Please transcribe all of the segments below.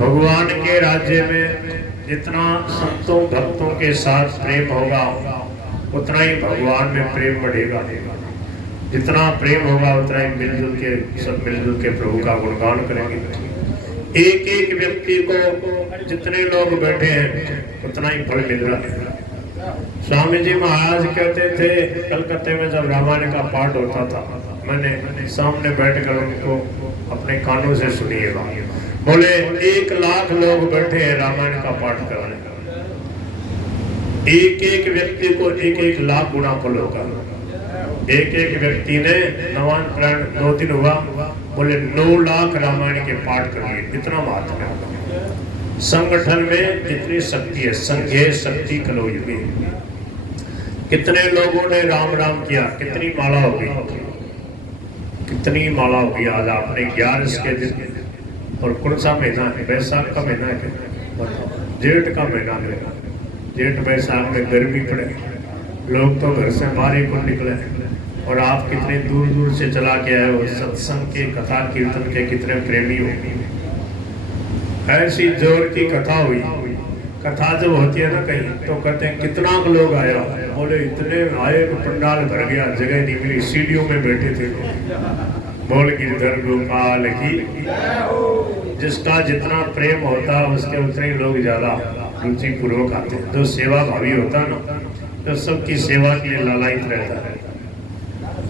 भगवान के राज्य में जितना संतों भक्तों के साथ प्रेम होगा उतना ही भगवान में प्रेम बढ़ेगा। जितना प्रेम होगा उतना ही मिलजुल के सब मिलजुल के प्रभु का गुणगान करेंगे। एक एक व्यक्ति को जितने लोग बैठे हैं उतना ही फल मिल रहा है। स्वामी जी महाराज कहते थे कलकत्ते में जब रामायण का पाठ होता था, मैंने सामने बैठकर उनको अपने कानों से सुनिएगा। बोले 1 लाख लोग बैठे हैं रामायण का पाठ करने, एक एक व्यक्ति को 1-1 लाख गुना फल होगा। एक एक व्यक्ति ने नवान प्राण 2 दिन हुआ, बोले 9 लाख रामायण के पाठ कर लिए। इतना महत्व है संगठन में, इतनी शक्ति है। संघे शक्ति कलो युगे। कितने लोगों ने राम राम किया, कितनी माला होगी, कितनी माला होगी। आज आपने 11 के दिन, और कौन सा महीना है? बैसाख का महीना है, जेठ का महीना है। जेठ बैसाख में गर्मी पड़े, लोग तो घर से बाहर ही क्यों निकले, और आप कितने दूर दूर से चला के आए हो। सत्संग के कथा कीर्तन के कितने प्रेमी हो। ऐसी जोर की कथा हुई। कथा जब होती है ना कहीं, तो कहते हैं कितना लोग आया, बोले इतने आए कि पंडाल भर गया, जगह नहीं मिली, सीढ़ियों में बैठे थे लोग। बोल गिरधर गोपाल की। जिसका जितना प्रेम होता है उसके उतने ही लोग ज्यादा रुचि पूर्वक आते हैं। जो सेवा भावी होता है ना, तो सबकी सेवा के लिए लालायित रहता है,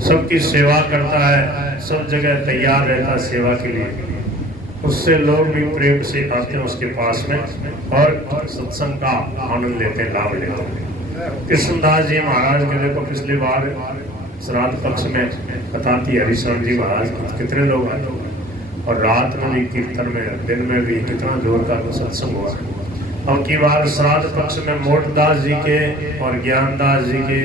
सबकी सेवा करता है, सब जगह तैयार रहता है सेवा के लिए, उससे लोग भी प्रेम से आते हैं उसके पास में और सत्संग का आनंद लेते हैं, लाभ लेते हैं। कृष्णदास जी महाराज के देखो पिछली बार श्राद्ध पक्ष में कथा थी, हरिशरण जी महाराज कितने लोग आए, और रात में भी कीर्तन में, दिन में भी कितना जोर का सत्संग हुआ। अब की बार श्राद्ध पक्ष में मोटदास जी के और ज्ञानदास जी के,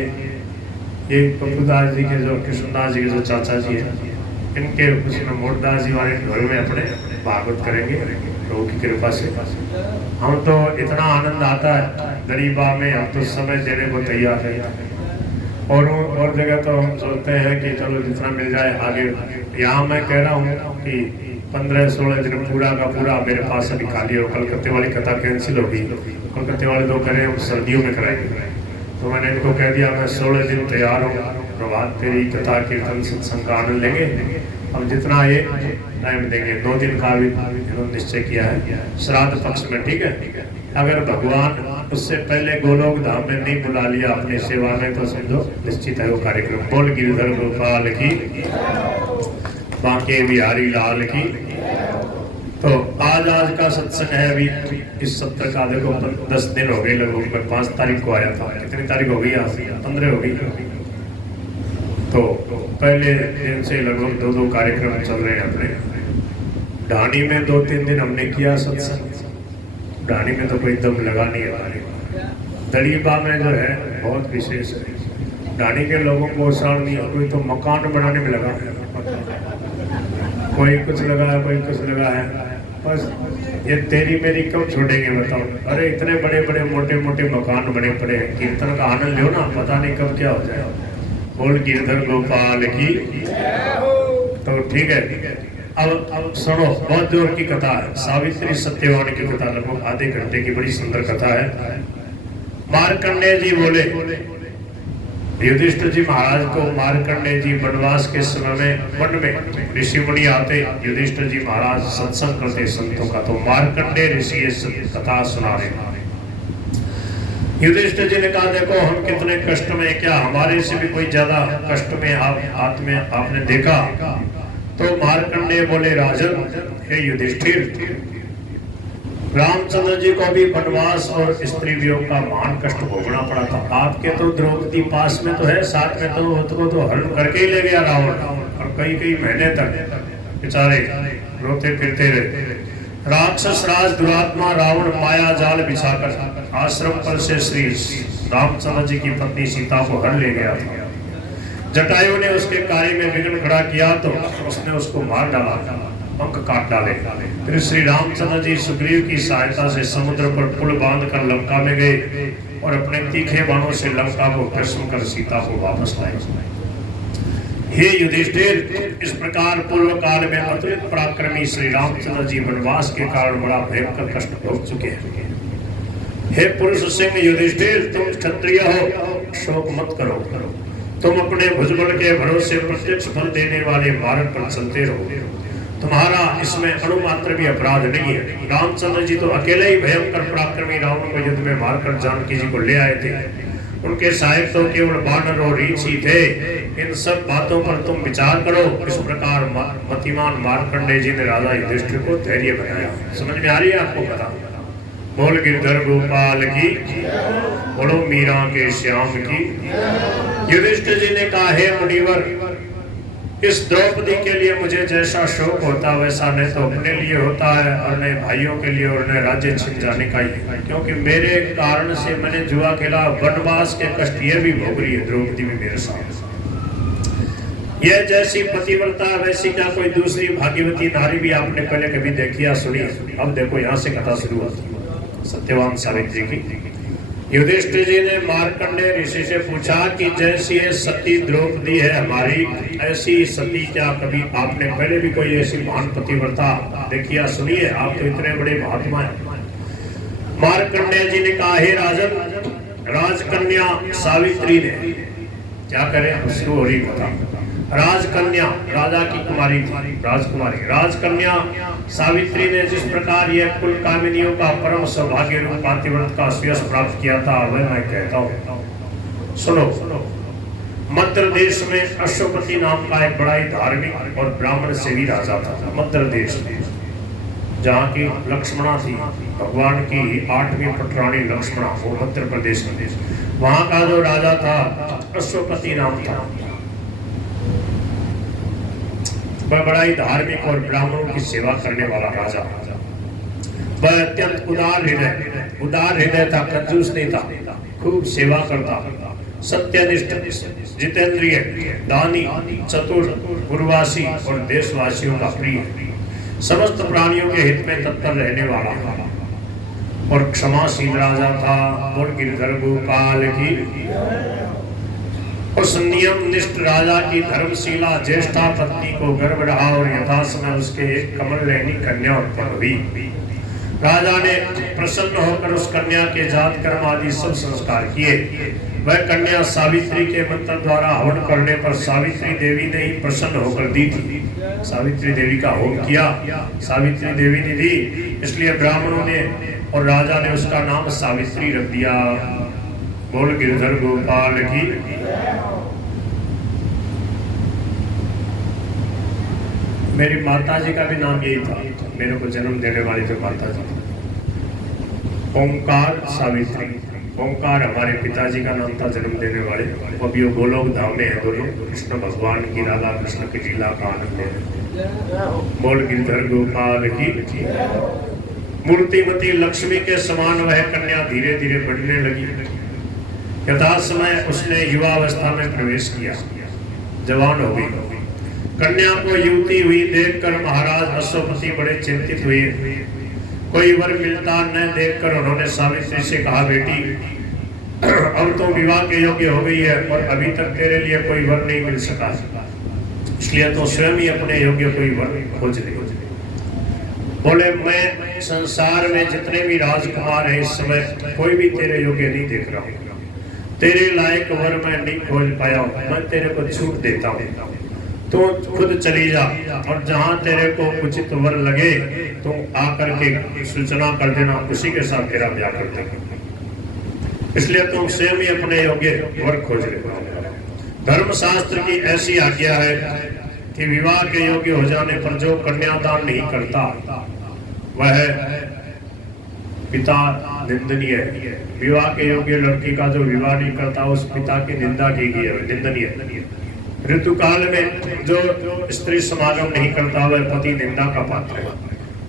ये पप्पूदास जी के, जो कृष्णदास जी के जो चाचा जी हैं, इनके उसमें मोटदास जी वाले घर में अपने भागवत करेंगे प्रभु की कृपा से। हम तो इतना आनंद आता है गरीबा में, हम तो समय देने को तैयार है। और जगह तो हम सोचते हैं कि चलो जितना मिल जाए आगे। यहाँ मैं कह रहा हूँ कि 15-16 दिन पूरा का पूरा मेरे पास अभी खाली हो। कलकत्ते वाली कथा कैंसिल होगी, कलकत्ते वाले लोग करें हम सर्दियों में कराएंगे, तो मैंने इनको कह दिया मैं 16 दिन तैयार हूँ, प्रभात फेरी कथा कीर्तन सत्संग का आनंद लेंगे। अब जितना ये टाइम देंगे, 2 दिन का भी इन्होंने निश्चय किया है श्राद्ध पक्ष में, ठीक है। अगर भगवान उससे पहले गोलोक धाम में नहीं बुला लिया अपनी सेवा में, तो समझो निश्चित है वो कार्यक्रम। बोल गिरधर गोपाल की, बांके बिहारी लाल की। तो आज का सत्संग है। अभी इस सत्र का देखो 10 दिन हो गए लगभग। मैं 5 तारीख को आया था, कितनी तारीख हो गई? आज 15 हो गई। तो पहले दिन से लगभग 2-2 कार्यक्रम चल रहे हैं अपने। ढाणी में 2-3 दिन हमने किया सत्संग। ढाणी में तो कोई दम लगा नहीं है। दड़ीबा में जो है बहुत विशेष है। ढाणी के लोगों को साल नहीं है, कोई तो मकान बनाने में लगा है, कोई कुछ लगा है, कोई कुछ लगा है। बस ये तेरी मेरी कब छोड़ेंगे बताओ? अरे इतने बड़े बड़े मोटे मोटे मकान बने पड़े हैं, कीर्तन का आनंद लो ना, पता नहीं कब क्या हो जाए। बोल गिरधर गोपाल की। तो ठीक है, अब सुनो, बहुत जोर की कथा है। सावित्री सत्यवान की कथा, लगभग आधे घंटे की बड़ी सुंदर कथा है। मार्कंडेय जी बोले, युधिष्ठिर जी महाराज को मार्कंडेय जी वनवास के समय में वन में ऋषि मुनि आते, युधिष्ठिर जी महाराज सत्संग करते संतों का, तो मार्कंडेय ऋषि ये कथा सुना रहे। युधिष्ठिर जी ने कहा देखो हम कितने कष्ट में, क्या हमारे से भी कोई ज्यादा कष्ट में आपने देखा? तो मार्कंडेय बोले राजन, हे युधिष्ठिर, रामचंद्र जी को भी वनवास और स्त्री वियोग का महान कष्ट भोगना पड़ा था। आपके तो द्रौपदी पास में तो है, साथ में तो उसको तो हरण करके ही ले गया रावण, और कई महीने तक बेचारे रोते फिरते रहे। राक्षस राज दुरात्मा रावण माया जाल बिछाकर आश्रम पर से श्री रामचंद्र जी की पत्नी सीता को हर ले गया था। जटायु ने उसके कार्य में विघ्न खड़ा किया तो उसने उसको मार डाला, पंख काट डाले। फिर श्री रामचंद्र जी सुग्रीव की सहायता से समुद्र पर पुल बांधकर लंका में गए और अपने तीखे बाणों से लंका को भस्म कर सीता को वापस लाए। हे युधिष्ठिर, इस प्रकार पूर्व काल में अतुलित पराक्रमी श्री रामचंद्र जी वनवास के कारण बड़ा भयंकर कष्ट भोग चुके हैं। हे पुरुष सिंह युधिष्ठिर, तुम क्षत्रिय हो, शोक मत करो। तुम अपने भुजबल के भरोसे प्रत्यक्ष फल देने वाले मार्ग पर चलते रहो। तुम्हारा इसमें अणुमात्र भी अपराध नहीं है। रामचंद्र जी तो अकेले ही भयंकर पराक्रमी रावण को युद्ध में मारकर जानकी जी को ले आए थे। उनके सहायक तो केवल बानर और रीछ ही थे। इन सब बातों पर तुम विचार करो। इस प्रकार मतिमान मार्कंडेय जी ने राजा युधिष्ठिर को धैर्य बनाया। समझ में आ रही है आपको कथा? बोल गिरधर गोपाल की, बोलो मीरा के श्याम की। युधिष्ठिर जी ने कहा, हे मुनिवर, इस द्रौपदी के लिए मुझे जैसा शोक होता वैसा न तो अपने लिए होता है और न भाइयों के लिए और न राज्य छिन जाने का ही, क्योंकि मेरे कारण से मैंने जुआ खेला, वनवास के कष्ट ये भी भोग रही है द्रौपदी भी मेरे साथ। यह जैसी पतिव्रता वैसी क्या कोई दूसरी भाग्यवती नारी भी आपने पहले कभी देखी या सुनी? अब देखो यहाँ से कथा शुरू होती है सत्यवान सावित्री की। युधिष्ठिर जी ने मार्कंडेय ऋषि से पूछा कि जैसी ये सती द्रौपदी है हमारी, ऐसी सती क्या कभी आपने पहले भी कोई ऐसी महान पतिव्रता देखी या सुनी है? आप तो इतने बड़े महात्मा हैं। मार्कंडेय जी ने कहा, हे राजन, राजकन्या सावित्री ने क्या करे, शुरू हो रही कथा। राजकन्या राजा की कुमारी थी, राजकुमारी राजकन्या सावित्री ने जिस प्रकार यह कुल कामिनियों का परम सौभाग्य रूप पातिव्रत का यश प्राप्त किया था, वह मैं कहता हूँ। सुनो। मद्र देश में अश्वपति नाम का एक बड़ा ही धार्मिक और ब्राह्मण सेवी राजा था। मद्र देश जहाँ की लक्ष्मणा थी, भगवान की 8वीं पटरानी लक्ष्मणा, वो मध्य प्रदेश में। वहाँ का जो राजा था अश्वपति नाम था। वह बड़ा ही धार्मिक और ब्राह्मणों की सेवा करने वाला राजा। वह अत्यंत उदार हृदय था, कंजूस नहीं था, खूब सेवा करता, सत्यनिष्ठ, जितेंद्रिय, दानी, चतुर, गुरुवासी और देशवासियों का प्रिय, समस्त प्राणियों के हित में तत्पर रहने वाला और क्षमाशील राजा था। बोल गिरधर गोपाल की। उस नियम निष्ठ राजा की धर्मशीला ज्येष्ठा पत्नी को गर्भ रहा और यथासमय उसके एक कमल नयनी कन्या उत्पन्न हुई। राजा ने प्रसन्न होकर उस कन्या के जात कर्म आदि सब संस्कार किए। वह कन्या सावित्री के मंत्र द्वारा हवन करने पर सावित्री देवी ने ही प्रसन्न होकर दी थी। सावित्री देवी का होम किया, सावित्री देवी ने दी, इसलिए ब्राह्मणों ने और राजा ने उसका नाम सावित्री रख दिया। बोल गिरधर गोपाल की। मेरी माता जी का भी नाम यही था, मेरे को जन्म देने वाली जो माता जी, ओंकार सावित्री। ओंकार हमारे पिताजी का नाम था जन्म देने वाले। अब ये गोलोक धाम में है दोनों, कृष्ण भगवान की, राधा कृष्ण की लीला का आनंद ले। बोल गिरधर गोपाल की। मूर्तिमती लक्ष्मी के समान वह कन्या धीरे धीरे बढ़ने लगी। यथा समय उसने युवावस्था में प्रवेश किया, जवान हो गई। कन्या को युवती हुई देखकर महाराज अश्वपति बड़े चिंतित हुए। कोई वर मिलता न देखकर उन्होंने सावित्री से कहा, बेटी अब तो विवाह के योग्य हो गई है और अभी तक तेरे लिए कोई वर नहीं मिल सका, इसलिए तो स्वयं ही अपने योग्य कोई वर खोज ले। बोले, मैं संसार में जितने भी राजकुमार हैं इस समय कोई भी तेरे योग्य नहीं देख रहा हूँ। तेरे लायक वर मैं नहीं खोज पाया, मैं तेरे को छूट देता हूँ, तो खुद चली जा और जहाँ तेरे को उचित वर लगे तो आकर के सूचना कर देना, उसी के साथ तेरा ब्याह कर देंगे। इसलिए तुम स्वयं ही अपने योग्य वर खोज ले। धर्मशास्त्र की ऐसी आज्ञा है कि विवाह के योग्य हो जाने पर जो कन्यादान नहीं करता वह पिता निंदनीय है। विवाह के योग्य लड़की का जो विवाह नहीं करता उस पिता की निंदा की गई है, निंदनीय। ऋतु काल में जो स्त्री समागम नहीं करता वह पति निंदा का पात्र है।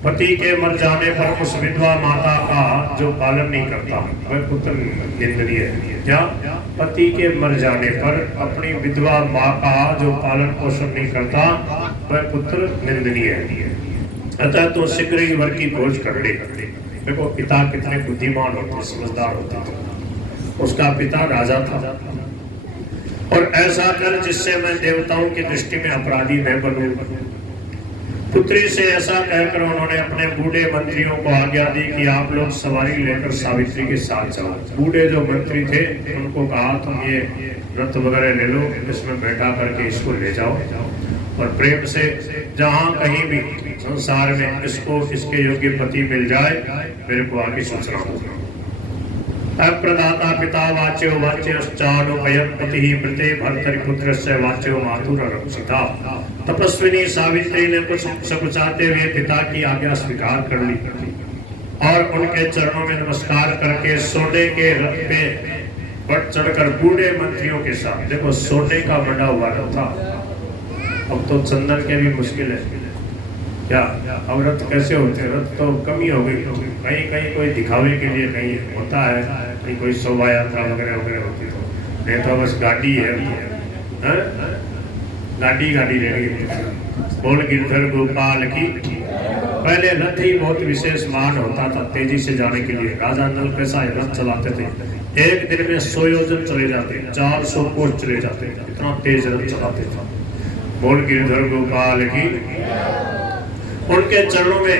पति के मर जाने पर उस विधवा माता का जो पालन नहीं करता वह पुत्र निंदनीय है। क्या? पति के मर जाने पर अपनी विधवा माँ का जो पालन पोषण नहीं करता वह पुत्र निंदनीय है। अतः तो शीघ्र ही वर की खोज कर ले। देखो पिता कितने बुद्धिमान होते, समझदार होते थे। उसका पिता राजा था। और ऐसा कर जिससे मैं देवताओं की दृष्टि में अपराधी न बनूं। पुत्री से ऐसा कहकर उन्होंने अपने बूढ़े मंत्रियों को आज्ञा दी कि आप लोग सवारी लेकर सावित्री के साथ जाओ। बूढ़े जो मंत्री थे उनको कहा तुम ये रथ वगैरह ले लो, इसमें बैठा करके इसको ले जाओ और प्रेम से जहाँ कहीं भी संसार में इसको इसके योग्य पति मिल जाए मेरे को आगे सूचना दो। अप्रदाता पिता वाच्यो वाच्यश्चानुपयत्पति मृते भर्तृपुत्रस्य वाच्यो मातुर रक्षिता। तपस्विनी सावित्री ने कुछ सकुचाते हुए पिता की आज्ञा स्वीकार कर ली और उनके चरणों में नमस्कार करके सोने के रथ पे बढ़ चढ़कर बूढ़े मंत्रियों के साथ, देखो सोने का बना हुआ रथ था, अब तो चंदन के भी मुश्किल है क्या, अब रथ कैसे होते हैं, रथ तो कमी हो गई, कहीं कहीं कोई दिखावे के लिए कहीं होता है, कहीं कोई शोभा यात्रा वगैरह वगैरह होती तो, नहीं तो बस गाड़ी है, गाड़ी गाड़ी रह गई। बोल गिरधर गोपाल की। पहले रथ ही बहुत विशेष मान होता था तेजी से जाने के लिए। राजा नल कैसा रथ चलाते थे, एक दिन में 100 योजन चले जाते, 400 कोस चले जाते, इतना तेज रथ चलाते थे। बोल गिरधर गोपाल की। उनके चरणों में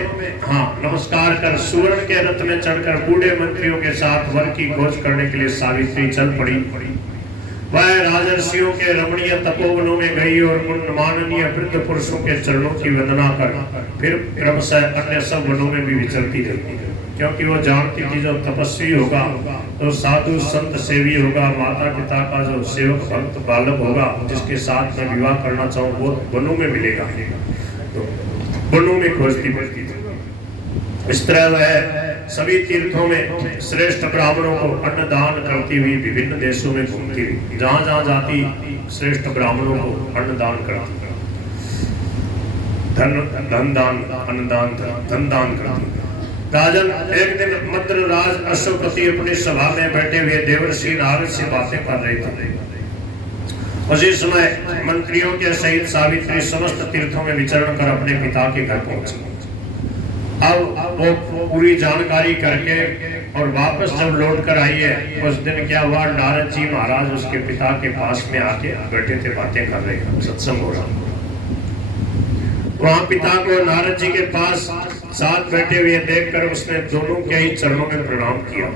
नमस्कार कर सुवर्ण के रथ में चढ़कर बूढ़े मंत्रियों के साथ वर की खोज करने के लिए सावित्री चल पड़ी। वह राजर्षियों के रमणीय तपोवनों में गई और उन माननीय वृद्ध पुरुषों के चरणों की वंदना कर फिर क्रमशः अन्य सब वनों में भी विचरती रही, क्योंकि वो जानती थी जो तपस्वी होगा तो साधु संत सेवी होगा, माता पिता का जो सेवक भक्त बालक होगा जिसके साथ मैं विवाह करना चाहूँ वो वनों में मिलेगा, तो वनों में खोजती पड़ती थी। इस तरह वह सभी तीर्थों में श्रेष्ठ ब्राह्मणों को अन्नदान करती हुई विभिन्न देशों में घूमती हुई, जहाँ जहाँ जाती श्रेष्ठ ब्राह्मणों को अन्नदान करती, धन दान अन्नदान धन दान करती। राजन एक दिन मद्र राज अश्वपति अपनी सभा में बैठे हुए देवर्षि नारद से बातें कर रहे थे। उसी समय मंत्रियों के सहित सावित्री समस्त तीर्थों में विचरण कर अपने पिता के घर पहुंची। अब वो पूरी जानकारी करके और वापस जब लौट कर आई है, उस दिन क्या हुआ, नारद जी महाराज उसके पिता के पास में आके बैठे थे, बातें कर रहे हैं, सत्संग हो रहा। वहां पिता को नारद जी के पास साथ बैठे हुए देखकर उसने दोनों के ही चरणों में प्रणाम किया।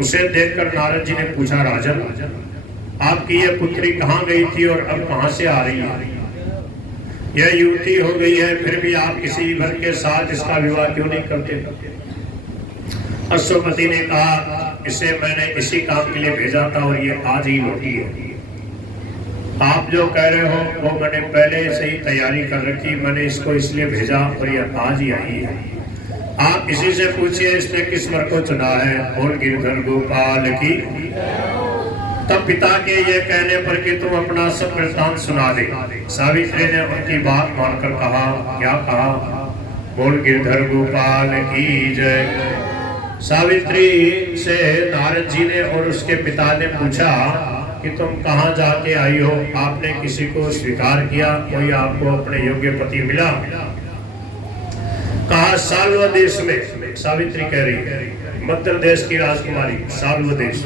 उसे देखकर नारद जी ने पूछा, राजन आपकी यह पुत्री कहाँ गई थी और अब कहाँ से आ रही है? यह युवती हो गई है, फिर भी आप किसी भर के साथ इसका विवाह क्यों नहीं करते? अश्वपति ने कहा, इसे मैंने इसी काम के लिए भेजा था और ये आज ही लौटी है। आप जो कह रहे हो वो मैंने पहले से ही तैयारी कर रखी, मैंने इसको इसलिए भेजा और ये आज ही आई है। आप इसी से पूछिए इसने किस वर को चुना है। और गिरधर गोपाल की। तब पिता के ये कहने पर कि तुम अपना सब वृत्तांत सुना दे, सावित्री ने उनकी बात मानकर कहा, क्या कहा? बोल गिरधर गोपाल की जय। सावित्री से नारद जी ने और उसके पिता ने पूछा कि तुम कहाँ जाके आई हो, आपने किसी को स्वीकार किया, कोई आपको अपने योग्य पति मिला? कहा साल्व देश में। सावित्री कह रही है मध्य देश की राजकुमारी साल्व देश।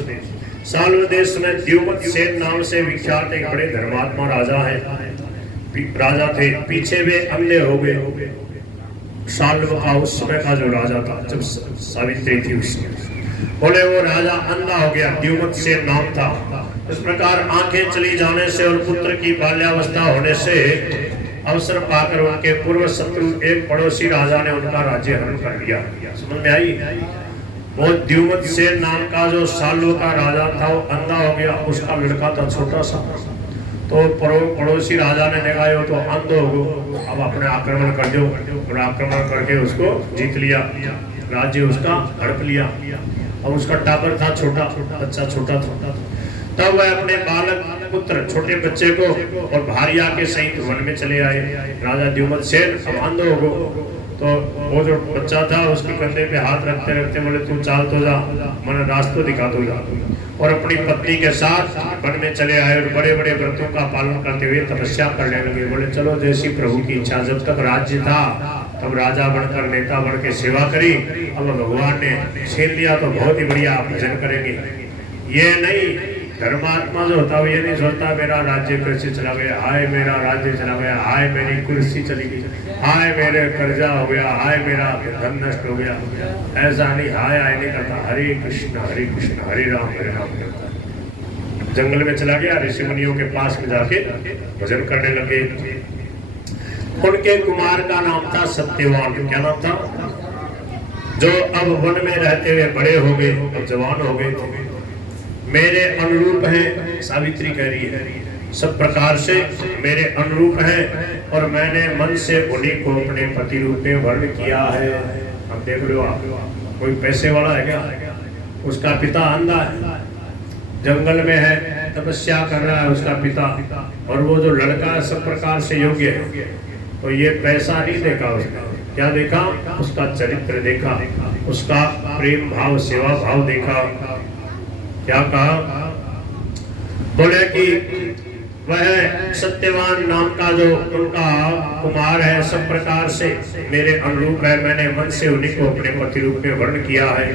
साल्व देश में द्युमत सेन नाम से विख्यात एक बड़े धर्मात्मा राजा थे। पीछे वे अंधे हो गए। साल्व का उस समय का जो राजा था जब सावित्री थी उसमें, बोले वो राजा अंधा हो गया, द्युमत सेन नाम था। इस प्रकार आंखें चली जाने से और पुत्र की बाल्यावस्था होने से अवसर पाकर उनके पूर्व शत्रु एक पड़ोसी राजा ने उनका राज्य हरण कर लिया। समझ में आई? वो द्युमत सेन नाम का जो साल्व का राजा था वो अंधा हो गया, उसका लड़का था छोटा सा। तो पड़ोसी राजा ने देखा हो तो अंध हो गो, अब अपने आक्रमण कर दो और आक्रमण करके उसको जीत लिया, राज्य उसका हड़प लिया। अब उसका टाबर था छोटा, बच्चा छोटा था। तब वह अपने बालक पुत्र छोटे बच्चे को और भारिया के सहित वन में चले आए। राजा द्युमत सेन अब अंध हो गो, तो वो जो बच्चा था उसके कंधे पे हाथ रखते रखते बोले तू चाल तो जा, मैंने रास्ता दिखा दो जा। और अपनी पत्नी के साथ वन में चले आए और बड़े बड़े व्रतों का पालन करते हुए तपस्या करने लगे। बोले चलो जैसी प्रभु की इच्छा, जब तक राज्य था तब राजा बनकर नेता बन के सेवा करी, अब भगवान ने छीन लिया तो बहुत ही बढ़िया आप भजन करेंगे। ये नहीं धर्मात्मा जो होता है ये नहीं सोचता मेरा राज्य कैसे चला गया, हाय मेरा राज्य चला गया, हाय मेरी कुर्सी चली गई, हाय मेरे कर्जा हो गया, हाय मेरा धन नष्ट हो गया। ऐसा नहीं, हाय हाय नहीं करता, हरे कृष्ण हरे राम करता है। जंगल में चला गया, ऋषि मुनियों के पास में जाके भजन करने लगे। उनके कुमार का नाम था सत्यवान। क्या नाम था? जो अब वन में रहते हुए बड़े हो गए, अब जवान हो गए थे। मेरे अनुरूप है, सावित्री कह रही है, सब प्रकार से मेरे अनुरूप है और मैंने मन से उन्हीं को अपने पति रूप में वर्ण किया है। अब देख लो आप, कोई पैसे वाला है क्या? उसका पिता अंधा है, जंगल में है, तपस्या कर रहा है उसका पिता, और वो जो लड़का सब प्रकार से योग्य है, तो ये पैसा नहीं देखा उसने, क्या देखा? उसका चरित्र देखा, उसका प्रेम भाव सेवा भाव देखा। क्या कहा? बोले कि वह सत्यवान नाम का जो उनका कुमार है सब प्रकार से मेरे अनुरूप है, मैंने मन से उन्हीं को अपने पति रूप में वर्ण किया है।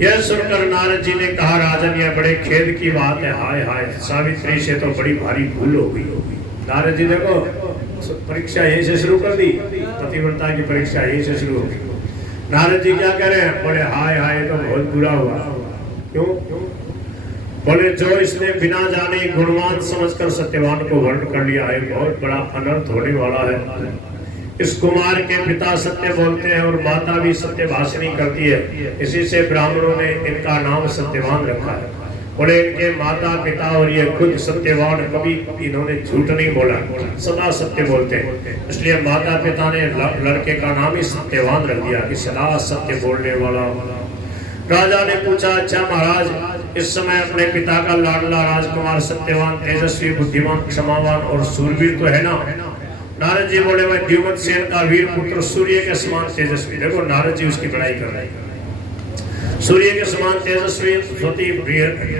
यह सुनकर नारद जी ने कहा, राजन यह बड़े खेद की बात है, हाय हाय सावित्री से तो बड़ी भारी भूल हो गई। नारद जी देखो परीक्षा यहीं से शुरू कर दी, पतिव्रता की परीक्षा यहीं से शुरू हो गई। नारद जी क्या कह रहे हैं? बोले हाय हाय तो बहुत बुरा हुआ। क्यों? बोले जो इसने बिना जाने गुणवान समझकर सत्यवान को वर्ण कर लिया है, बहुत बड़ा अनर्थ होने वाला है। इस कुमार के पिता सत्य बोलते हैं और माता भी सत्य भाषणी करती है, इसी से ब्राह्मणों ने इनका नाम सत्यवान रखा है। बोले इनके माता पिता और ये खुद सत्यवान, कभी इन्होंने झूठ नहीं बोला, सदा सत्य बोलते हैं, इसलिए माता पिता ने लड़के का नाम ही सत्यवान रख दिया कि सदा सत्य बोलने वाला। राजा ने पूछा, अच्छा महाराज इस समय अपने पिता का लाडला राजकुमार सत्यवान तेजस्वी बुद्धिमान क्षमावान और सूरवीर तो है ना? नारद जी बोले वह द्युमत सेन का वीर पुत्र सूर्य के समान तेजस्वी। देखो नारद जी उसकी बड़ाई कर रहे हैं। सूर्य के समान तेजस्वी,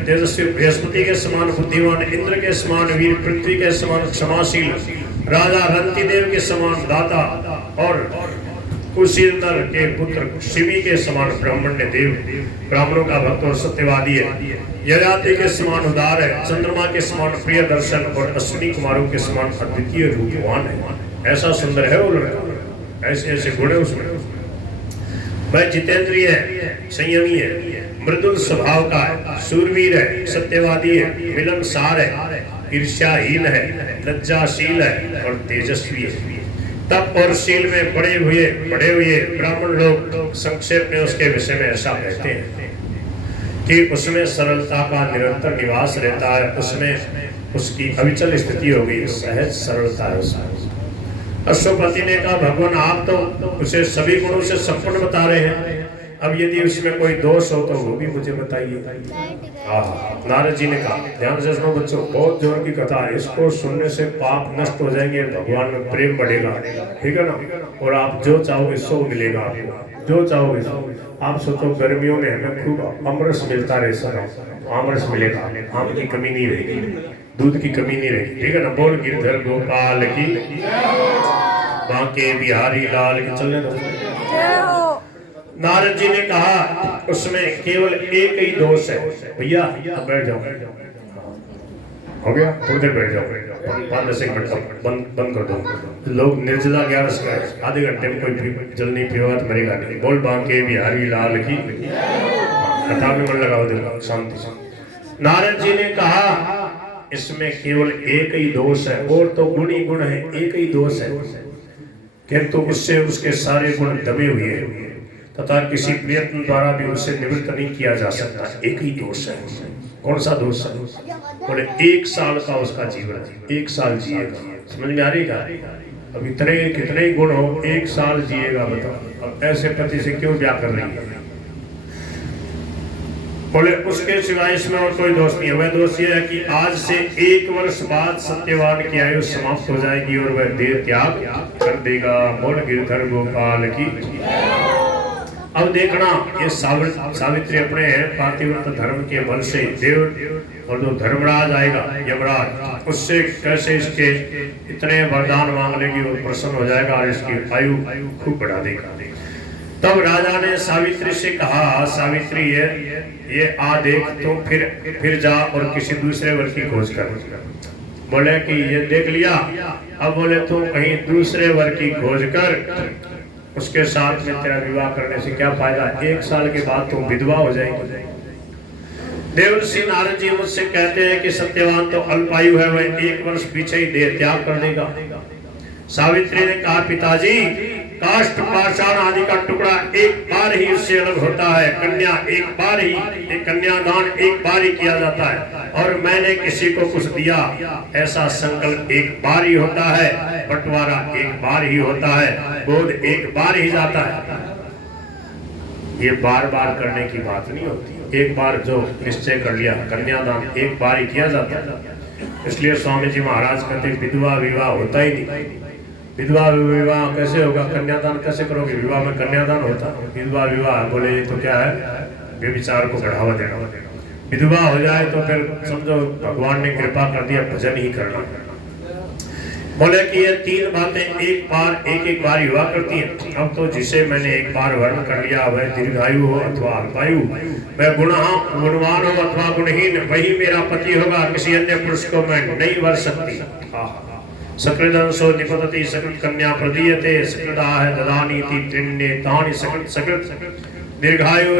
तेजस्वी बृहस्पति के समान बुद्धिमान, इंद्र के समान वीर, पृथ्वी के समान क्षमाशील, राजा रंतिदेव के समान दाता और कुशीलधर के पुत्र शिवी के समान ब्राह्मण्य देव, ब्राह्मणों का भक्त और सत्यवादी है। ययाति के समान उदार है, चंद्रमा के समान प्रिय दर्शन और अश्विनी कुमारों के समान अद्वितीय रूपवान है। ऐसा सुंदर है वो लड़का, ऐसे ऐसे गुण है उसमें। वह जितेंद्रिय है, संयमी है, मृदुल स्वभाव का है, शूरवीर है, सत्यवादी है, मिलनसार है, ईर्ष्याहीन है, लज्जाशील है और तेजस्वी है। तप और शील में बड़े हुए ब्राह्मण लोग संक्षेप में उसके विषय में ऐसा कहते हैं कि उसमें सरलता का निरंतर निवास रहता है, उसमें उसकी अविचल स्थिति हो गई, सहज सरलता है उसमें। अश्वपति ने कहा, भगवान आप तो उसे सभी गुणों से संपूर्ण बता रहे हैं, अब यदि उसमें कोई दोष हो तो वो भी मुझे बताइए। नारद जी ने कहा, ध्यान से सुनो बच्चों, बहुत जोर की कथा है, इसको सुनने से पाप नष्ट हो जाएंगे, भगवान में प्रेम बढ़ेगा, ठीक है ना? और आप जो चाहोगे सो मिलेगा आपको, जो चाहोगे सो। आप सोचो गर्मियों में हमें खूब अमरस मिलता रहे, सब अमरस मिलेगा, आम की कमी नहीं रहेगी, दूध की कमी नहीं रहेगी, ठीक है ना? बोल गिरधर गोपाल की, बांके बिहारी लाल की, चलने दो। नारद जी ने कहा उसमें केवल एक ही दोष है। भैया अब बैठ जाओ, हो गया, थोड़ी देर बैठ जाओ, 5-10 मिनट बंद कर दो। लोग निर्जला 11 से आधे घंटे में कोई जल नहीं पिएगा तो मरेगा नहीं। बोल बांके बिहारी लाल की, कथा में मन लगाओ, देखो शांति से। नारद जी ने कहा इसमें केवल एक ही दोष है, और तो गुण ही गुण है, एक ही दोष है, किंतु उससे उसके सारे गुण दबे हुए हैं तथा किसी प्रयत्न द्वारा भी उसे निवृत्त नहीं किया जा सकता। एक ही दोष है। कौन सा दोष है? बोले 1 साल का उसका जीवन, 1 साल जिएगा। समझ में आ रही है? अब इतने कितने गुण हो, 1 साल जिएगा, बताओ। अब ऐसे पति से क्यों ब्याह कर रही है? बोले उसके सिवाय इसमें और कोई दोष नहीं है। वह दोष यह है कि आज से 1 वर्ष बाद सत्यवान की आयु समाप्त हो जाएगी और वह देह त्याग कर देगा। बोल गिरधर गोपाल की। अब देखना, ये सावित्री अपने पातिव्रत धर्म के बल से देव और जो धर्मराज आएगा यमराज, उससे कैसे इसके इतने वरदान मांग लेगी और प्रसन्न हो जाएगा और इसकी आयु खूब बढ़ा देगा। तब राजा ने सावित्री से कहा, सावित्री ये आ देख, तो फिर जा और किसी दूसरे वर की खोज कर। बोले कि ये देख लिया, अब बोले तो कहीं दूसरे वर की खोज कर, उसके साथ में तेरा विवाह करने से क्या फायदा, 1 साल के बाद तुम विधवा हो जाएगी। देवर्षि नारद जी मुझसे कहते हैं कि सत्यवान तो अल्पायु है, वह 1 वर्ष पीछे ही देह त्याग कर देगा। सावित्री ने कहा, पिताजी काष्ठ पाषाण आदि का टुकड़ा एक बार ही उससे अलग होता है, कन्या एक बार ही, कन्यादान एक बार ही किया जाता है, और मैंने किसी को कुछ दिया ऐसा संकल्प एक बार ही होता है, बंटवारा एक बार ही होता है, बोध एक बार ही जाता है। ये बार बार करने की बात नहीं होती, एक बार जो निश्चय कर लिया, कन्यादान एक बार ही किया जाता है। इसलिए स्वामी जी महाराज कहते विधवा विवाह होता ही नहीं। विधवा विवाह कैसे होगा, कन्यादान कैसे करोगे, विवाह में कन्यादान होता, विधवा विवाह बोले तो क्या है, व्यभिचार को बढ़ावा देना। विधवा हो जाए तो फिर समझो भगवान ने कृपा कर दिया, भजन ही करना। बोले कि ये 3 बातें एक बार ही हुआ करती हैं। अब तो जिसे मैंने एक बार वर्ण कर लिया, वह दीर्घायु हो अथवा अल्पायु, वह गुणवान हो अथवा गुणहीन, वही मेरा पति होगा, किसी अन्य पुरुष को मैं नहीं वर सकती। सकृदंसो निपतति सकृत कन्या प्रदीयते, सकृदाह ददानीति त्रिण्ये तानि सकृत दीर्घायु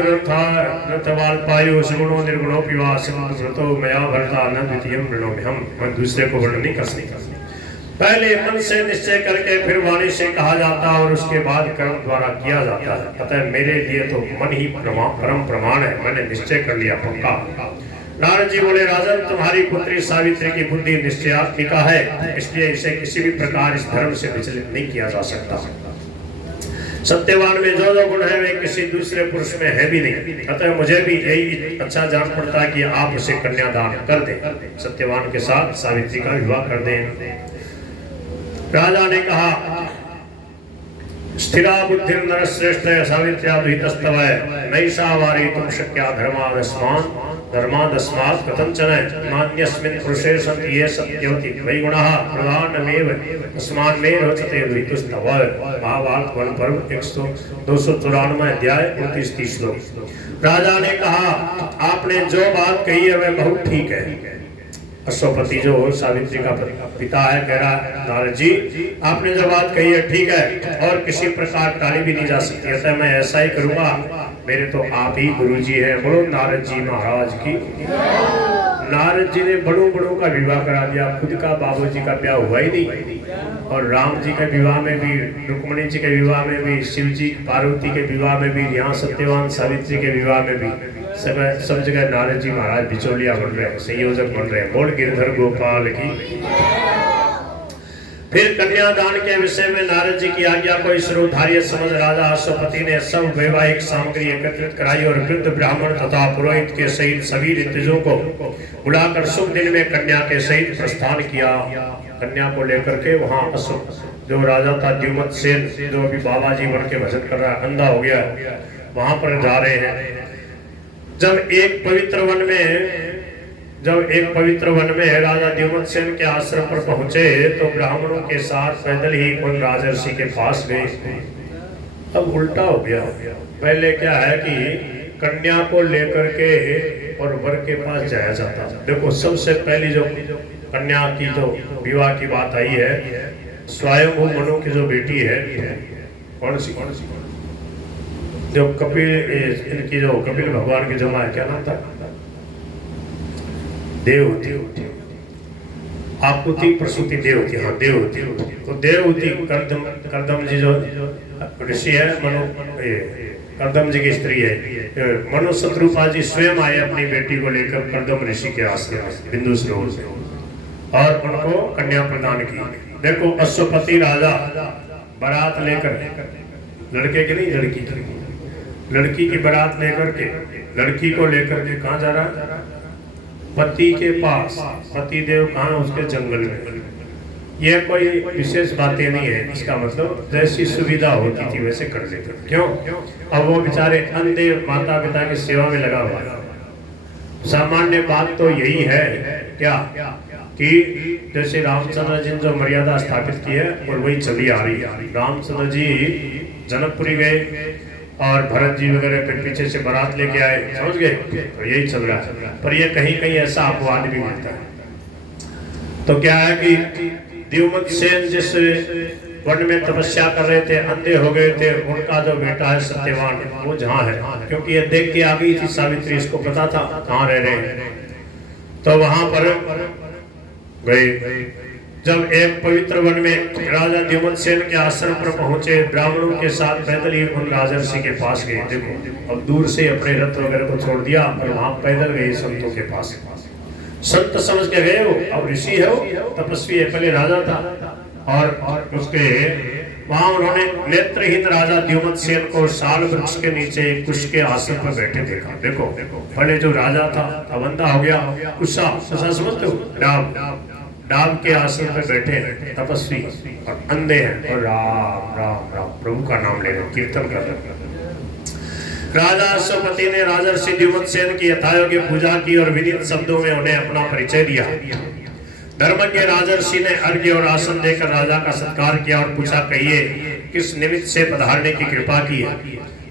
रथवाल्पायु सगुणो निर्गुणोऽपि वा सकृतो मया भरता न द्वितीयं ऋणोऽहम्। मैं दूसरे को वर्ण नहीं कर सकता। पहले मन से निश्चय करके फिर वाणी से कहा जाता और उसके बाद कर्म द्वारा किया जाता है। अतः मेरे लिए तो मन ही परम प्रमाण है, मैंने निश्चय कर लिया पक्का। नारद जी बोले, राजन तुम्हारी पुत्री सावित्री की बुद्धि निश्चयात्मिका है, इसलिए इसे किसी भी प्रकार इस धर्म से विचलित नहीं किया जा सकता। सत्यवान में जो गुण है वे किसी दूसरे पुरुष में है भी नहीं, अतः मुझे भी यही अच्छा जान पड़ता है कि आप उसे कन्यादान कर दें, सत्यवान के साथ सावित्री का विवाह कर दें। राजा ने कहा, स्थिरा बुद्धि नरश्रेष्ठ सावित्र्या दुहितस्तव नैषा वारयितुं शक्या धर्मादस्मात् कथंचन नान्यस्मिन् पुरुषे सन्ति ये सत्यवति वैगुणः प्रधानमेव तस्मान् मे रोचते दुहितस्तव। महाभारत वन पर्व 294 अध्याय 29 श्लोक। राजा ने कहा, आपने जो बात कही है वह बहुत ठीक है। अश्वपति जो सावित्री का पिता है कह रहा है, नारद जी आपने जो बात कही है ठीक है, और किसी प्रकार टाली भी नहीं जा सकती, ऐसा मैं ऐसा ही करूंगा। मेरे तो आप ही गुरु जी हैं। बोलो नारद जी महाराज की। नारद जी ने बड़ों का विवाह करा दिया, खुद का बाबूजी का ब्याह हुआ ही नहीं, और राम जी के विवाह में भी, रुक्मणी जी के विवाह में भी, शिव जी पार्वती के विवाह में भी, यहाँ सत्यवान सावित्री के विवाह में भी, सब जगह नारद जी महाराज बिचौलिया बन रहे हैं, संयोजक बन रहे हैं। बोल गिरधर गोपाल की। फिर कन्यादान के विषय में नारद जी की आज्ञा को ईश्वरोधार्य समझ राजा अश्वपति ने सब वैवाहिक सामग्री एकत्रित कराई और वृद्ध ब्राह्मण तथा पुरोहित के सहित सभी ऋतुजों को बुलाकर शुभ दिन में कन्या के सहित प्रस्थान किया। कन्या को लेकर के वहाँ जो राजा था द्युमत सेन, जो अभी बाबा जी बन के भजन कर रहा है, अंधा हो गया, वहां पर जा रहे हैं। जब एक पवित्र वन में राजा द्युमत सेन के आश्रम पर पहुंचे तो ब्राह्मणों के साथ पैदल ही उन राजर्षि के पास गए। अब उल्टा हो गया। पहले क्या है कि कन्या को लेकर के और वर के पास जाया जाता। देखो सबसे पहली जो कन्या की जो विवाह की बात आई है, स्वयंभू मनु की जो बेटी है, कौन सी जो इनकी जो कपिल भगवान की जमा है, क्या नाम था, देवहूति, आकुति प्रसूति देवहूति, हाँ देवहूति। तो देवहूति करदम जी जो ऋषि है, करदम जी की स्त्री है। मनु शत्रुपा जी स्वयं आए अपनी बेटी को लेकर करदम ऋषि के आश्रम बिंदु सरोवर से, और उनको कन्या प्रदान की। देखो अश्वपति राजा बारात लेकर, लड़के की नहीं लड़की की बारात लेकर के, लड़की को लेकर के कहाँ जा रहा है, पति के पास। पति देव कहाँ, उसके जंगल में। यह कोई विशेष बातें नहीं है, इसका मतलब जैसी सुविधा होती थी वैसे कर लेते। क्यों? अब वो बेचारे अंधे माता पिता की सेवा में लगा हुआ है। सामान्य बात तो यही है क्या कि जैसे रामचंद्र जी ने जो मर्यादा स्थापित की है और वही चली आ रही है। रामचंद्र जी जनकपुरी गए, और भरत जी वगैरह फिर पीछे से बारात लेके आए, समझ गए। तो यही चल रहा है, पर ये कहीं कहीं ऐसा अपवाद भी मिलता है। तो क्या है कि द्युमत सेन जिस वन में तपस्या कर रहे थे, अंधे हो गए थे, उनका जो बेटा है सत्यवान वो जहाँ है, क्योंकि ये देख के आ गई थी सावित्री, इसको पता था कहाँ रह रहे हैं, तो वहां पर गए। जब एक पवित्र वन में राजा द्युमत सेन के आश्रम पर पहुंचे, ब्राह्मणों के साथ पैदल ही उन राजर्षि के पास गए। देखो अब दूर से अपने रथ वगैरह को छोड़ दिया और वहां पैदल गए संतों के पास। संत समझ के गए, वो अब ऋषि है, वो तपस्वी है, पहले राजा था। और उसके वहां उन्होंने नेत्रहीन राजा द्युमत सेन को साल वृक्ष के नीचे एक कुश के आसन पर बैठे देखा। देखो पहले जो राजा था अब अंधा हो गया, कुशा समझते हो, डाब के आसन पर बैठे तपस्वी और अंधे हैं, और राम राम राम प्रभु का नाम ले रहे, कीर्तन कर रहे। राजा अश्वपति ने राजर्षि द्युमत सेन की यथायोग्य पूजा की और विनीत शब्दों में उन्हें अपना परिचय दिया। धर्मज्ञ राजर्षि ने अर्घ्य और आसन देकर राजा का सत्कार किया और पूछा, कहिए किस निमित्त से पधारने की कृपा की है।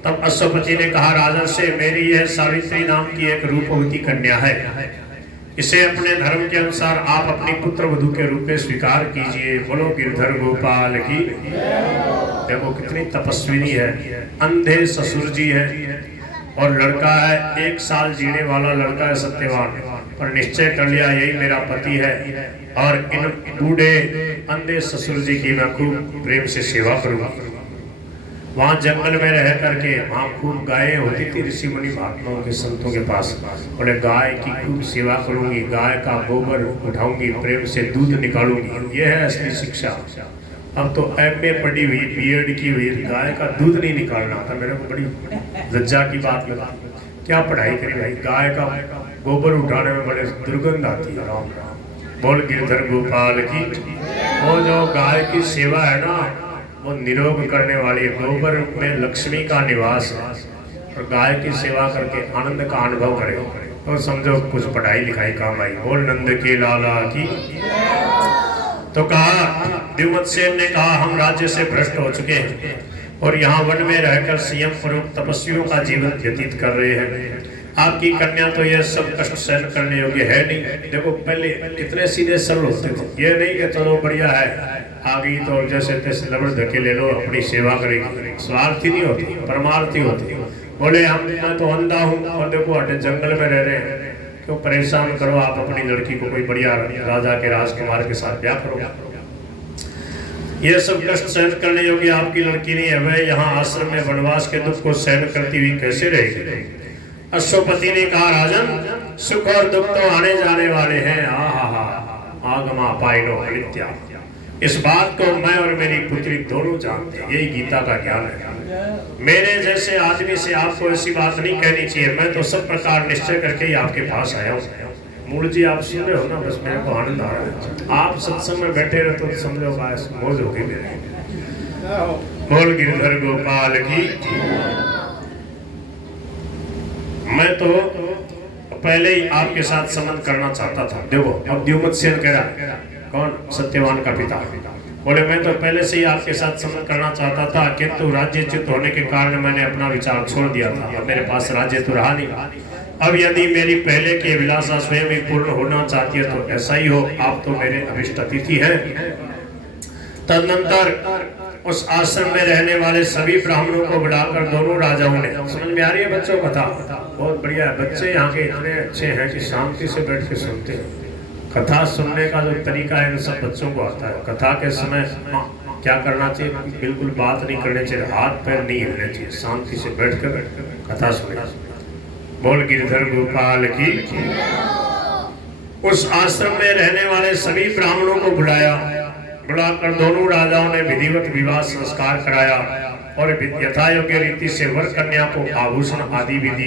तब अश्वपति ने कहा, राजर्षि मेरी यह सावित्री नाम की एक रूपवती कन्या है, इसे अपने धर्म के अनुसार आप अपनी पुत्र वधू के रूप में स्वीकार कीजिए। बोलो गिरधर गोपाल की। देखो कितनी तपस्विनी है, अंधे ससुर जी है और लड़का है 1 साल जीने वाला लड़का है सत्यवान, पर निश्चय कर लिया यही मेरा पति है और इन बूढ़े अंधे ससुर जी की मैं खूब प्रेम से सेवा करूंगा। वहाँ जंगल में रह करके वहाँ खूब गायें होती थी, ऋषि मुनि महात्माओं के संतों के पास, बोले गाय की खूब सेवा करूंगी, गाय का गोबर उठाऊंगी, प्रेम से दूध निकालूंगी। ये है असली शिक्षा। अब तो MA पढ़ी हुई, BEd की हुई, गाय का दूध नहीं निकालना था। मेरे को बड़ी लज्जा की बात लगा, क्या पढ़ाई करी भाई, गाय का गोबर उठाने में बड़े दुर्गंध आती है। राम राम बोल गिरधर गोपाल की। वो जो गाय की सेवा है ना, वो निरोग करने वाली, गोबर में लक्ष्मी का निवास है, और गाय की सेवा करके आनंद का अनुभव करे तो समझो कुछ पढ़ाई लिखाई काम आई। बोल नंद के लाला की। तो कहा द्युमत सेन ने कहा, हम राज्य से भ्रष्ट हो चुके हैं और यहाँ वन में रहकर संयम पूर्वक तपस्वियों का जीवन व्यतीत कर रहे हैं। आपकी कन्या तो यह सब कष्ट सहन करने योग्य है नहीं। देखो पहले कितने सीधे सरल होते थे, ये नहीं कि चलो बढ़िया है आ गई तो जैसे तैसे लबड़ धके ले लो, अपनी सेवा करेगी। स्वार्थी नहीं होती, परमार्थी होती। बोले मैं तो अंधा हूँ और देखो अटे जंगल में रह रहे हैं, क्यों परेशान करो, आप अपनी लड़की को कोई बढ़िया राजा के राजकुमार के साथ ब्याह करो। ये सब कष्ट सहन करने योग्य आपकी लड़की नहीं है, वह यहाँ आश्रम में वनवास के दुख को सहन करती हुई कैसे रहेगी। अश्वपति ने कहा, राजन सुख और दुख तो आने जाने वाले हैं, आगमा पाइनो नित्या। इस बात को मैं और मेरी पुत्री दोनों जानते हैं, यही गीता का ज्ञान है। मेरे जैसे आदमी से आपको ऐसी बात नहीं कहनी चाहिए, मैं तो सब प्रकार निश्चय करके ही आपके पास आया हूँ। मूल जी आप सुन रहे हो ना, बस मेरे को आनंद आ रहा है। आप सत्संग में बैठे रहे तो समझो बस मौज होगी मेरे। बोल गिरधर गोपाल की। मैं तो पहले ही आपके साथ संबंध करना चाहता था। देखो अब द्युमत सेन कह रहा, कौन, सत्यवान का पिता, बोले मैं तो पहले से ही आपके साथ संबंध करना चाहता था, किंतु राज्यच्युत होने के कारण मैंने अपना विचार छोड़ दिया था। अब मेरे पास राज्य तो रहा नहीं। अब यदि मेरी पहले की अभिलाषा स्वयं ही पूर्ण होना चाहती है तो ऐसा ही हो, आप तो मेरे अभिष्ट अतिथि हैं। तदनंतर उस आश्रम में रहने वाले सभी ब्राह्मणों को बुलाकर दोनों राजाओं ने, समझ में आ रही है बच्चों कथा, बहुत बढ़िया है। बच्चे यहाँ के इतने अच्छे हैं कि शांति से बैठ के सुनते हैं। कथा सुनने का जो तरीका है इन सब बच्चों को आता है। कथा के समय क्या करना चाहिए, बिल्कुल बात नहीं करनी चाहिए, हाथ पैर नहीं हिलने चाहिए, शांति से बैठ कर कथा सुने। बोल गिरधर गोपाल की। उस आश्रम में रहने वाले सभी ब्राह्मणों को बुलाकर दोनों राजाओं ने विधिवत विवाह संस्कार कराया और यथायोग्य रीति से वर कन्या को आभूषण आदि भी दिए।